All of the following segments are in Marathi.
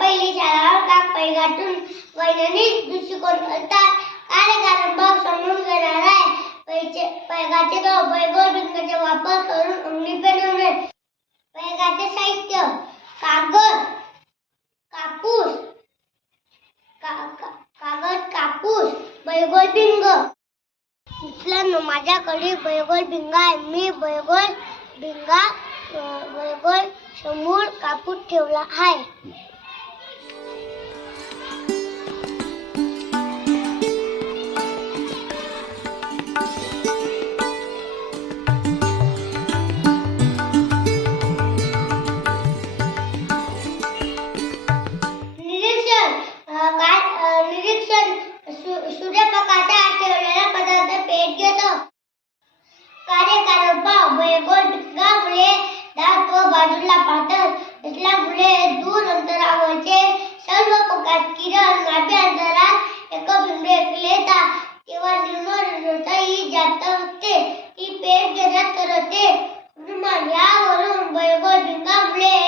पहिली शाळा पैगाटून वैज्ञानिक दृष्टिकोन अर्थात कार्यकारभाग समजून घेणार आहे. पैगाचे बिंगाचा वापर करून अंगणी बनवणे. पैगाचे साहित्य कागद, कापूस, बैगोल बिंग. मित्रांनो, माझ्याकडे बैगोल बिंगा आहे. मी बैगोल समोर कापूस ठेवला आहे. सूर्यप्रकाशात ठेवलेला पदार्थ पेट घेतो. कार्यकारभाग बैगोल बिंगामुळे दाट व बाजूला पातळ असल्यामुळे दूर अंतरावरचे सर्व प्रकाश किरण नाभी अंतरात एकबिंदू येतात तेव्हा निर्मलताही जास्त होते. ती पेट घेण्यात ठरते. यावरून बैगोल बिंगामुळे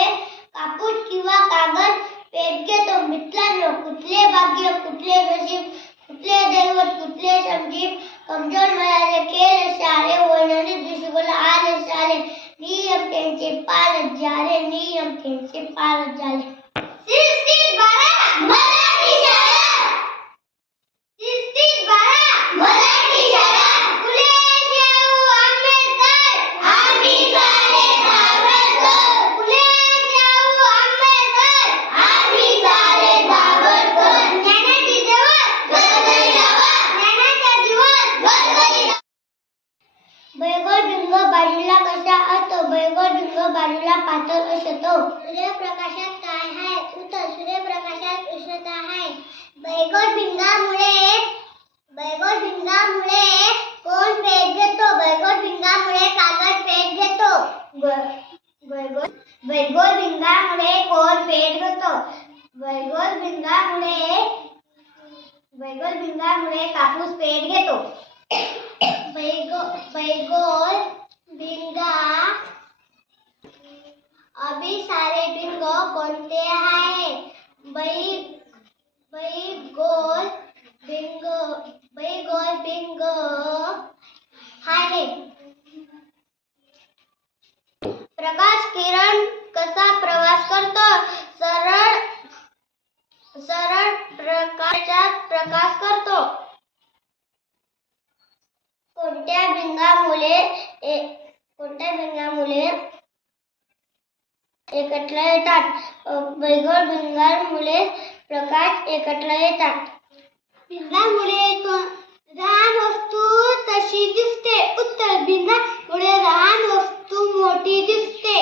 कापूस किंवा कागद पेट घेतो. मित्रांनो, कुठले भाग्य, कुठले नशीब, कुठले दैवत, कुठले संजीव, कमजोर मनाचे खेळ सारे वैज्ञानिक दृष्टिकोन आले सारे. नियम त्यांचे पाळत झाले, नियम त्यांचे पाळत झाले. शिस्तीत बाळा, मराठी शाळा. शिस्तीत बाळा, मराठी शाळा. फुले शाहू आंबेडकर, आम्ही सारे घाबरकर. फुले शाहू आंबेडकर, आम्ही सारे घाबरकर. ज्ञानाचे दिवस गणगणी लावा, ज्ञानाचा दिवस गणगणी लावा. बैगोल बिंग बाजूला कसा असतो? बैगोल बिंग बाजूला पातळ असतो. सूर्यप्रकाशात काय आहे? उत्तर, सूर्यप्रकाशात उष्णता आहे. बैगोल बिंगामुळे कोण पेट घेतो? बैगोल बिंगामुळे कागद पेट घेतो. बैगोल बिंगामुळे कोण पेट घेतो? बैगोल बिंगामुळे कापूस पेट घेतो. बैगोल बिंगा अभिसारे बिंग कोणते आहे? बैगोल बिंग आहे. प्रकाश किरण कसा प्रवास करतो? सरळ प्रकाशात प्रकाश करतो. कोणत्या बिंगामुळे एकत्र येतात? बैगोल बिंगामुळे प्रकाश एकत्र येतात. बिंगामुळे लहान वस्तू तशी दिसते. उत्तर, बिंगामुळे लहान वस्तू मोठी दिसते.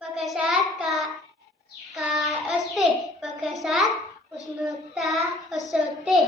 प्रकाशात काय असते? प्रकाशात उष्णता असते.